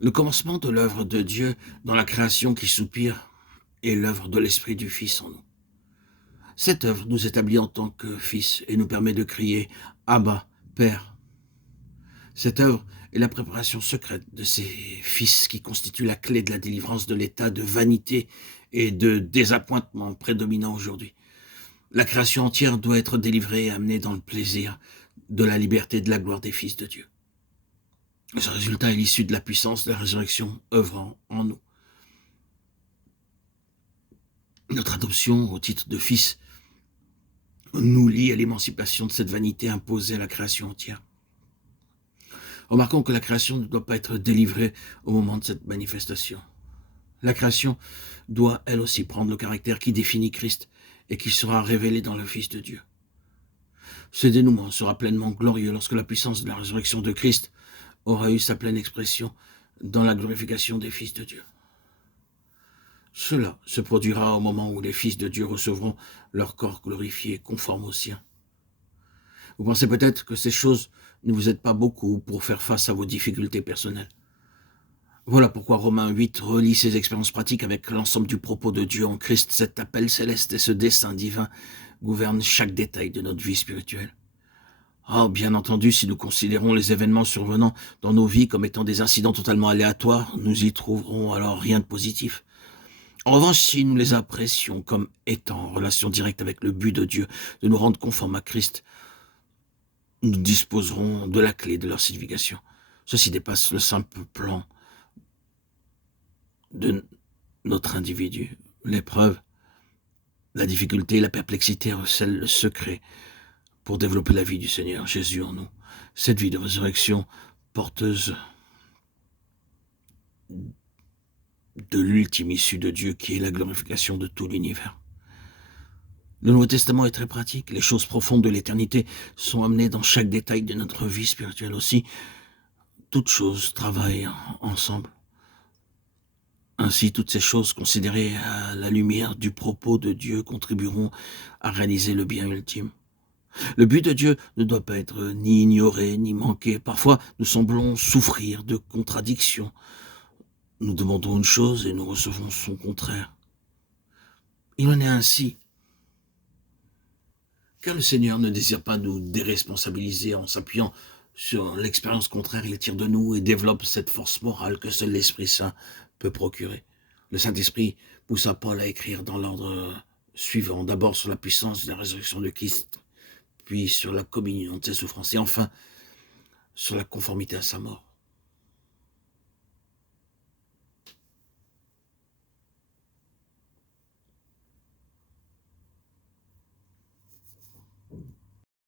Le commencement de l'œuvre de Dieu dans la création qui soupire est l'œuvre de l'Esprit du Fils en nous. Cette œuvre nous établit en tant que fils et nous permet de crier « Abba, Père ». Cette œuvre est la préparation secrète de ces fils qui constituent la clé de la délivrance de l'état de vanité et de désappointement prédominant aujourd'hui. La création entière doit être délivrée et amenée dans le plaisir de la liberté et de la gloire des fils de Dieu. Ce résultat est l'issue de la puissance de la résurrection œuvrant en nous. Notre adoption au titre de fils nous lie à l'émancipation de cette vanité imposée à la création entière. Remarquons que la création ne doit pas être délivrée au moment de cette manifestation. La création doit elle aussi prendre le caractère qui définit Christ et qui sera révélé dans le Fils de Dieu. Ce dénouement sera pleinement glorieux lorsque la puissance de la résurrection de Christ aura eu sa pleine expression dans la glorification des fils de Dieu. Cela se produira au moment où les fils de Dieu recevront leur corps glorifié conforme au sien. Vous pensez peut-être que ces choses ne vous aident pas beaucoup pour faire face à vos difficultés personnelles. Voilà pourquoi Romains 8 relie ses expériences pratiques avec l'ensemble du propos de Dieu en Christ. Cet appel céleste et ce dessein divin gouvernent chaque détail de notre vie spirituelle. Bien entendu, si nous considérons les événements survenant dans nos vies comme étant des incidents totalement aléatoires, nous y trouverons alors rien de positif. En revanche, si nous les apprécions comme étant en relation directe avec le but de Dieu, de nous rendre conformes à Christ, nous disposerons de la clé de leur signification. Ceci dépasse le simple plan de notre individu. L'épreuve, la difficulté, la perplexité recèlent le secret pour développer la vie du Seigneur Jésus en nous. Cette vie de résurrection porteuse de l'ultime issue de Dieu qui est la glorification de tout l'univers. Le Nouveau Testament est très pratique. Les choses profondes de l'éternité sont amenées dans chaque détail de notre vie spirituelle aussi. Toutes choses travaillent ensemble. Ainsi, toutes ces choses considérées à la lumière du propos de Dieu contribueront à réaliser le bien ultime. Le but de Dieu ne doit pas être ni ignoré, ni manqué. Parfois, nous semblons souffrir de contradictions. Nous demandons une chose et nous recevons son contraire. Il en est ainsi. Car le Seigneur ne désire pas nous déresponsabiliser en s'appuyant sur l'expérience contraire. Il tire de nous et développe cette force morale que seul l'Esprit Saint peut procurer. Le Saint-Esprit poussa Paul à écrire dans l'ordre suivant. D'abord sur la puissance de la résurrection de Christ, puis sur la communion de ses souffrances, et enfin sur la conformité à sa mort.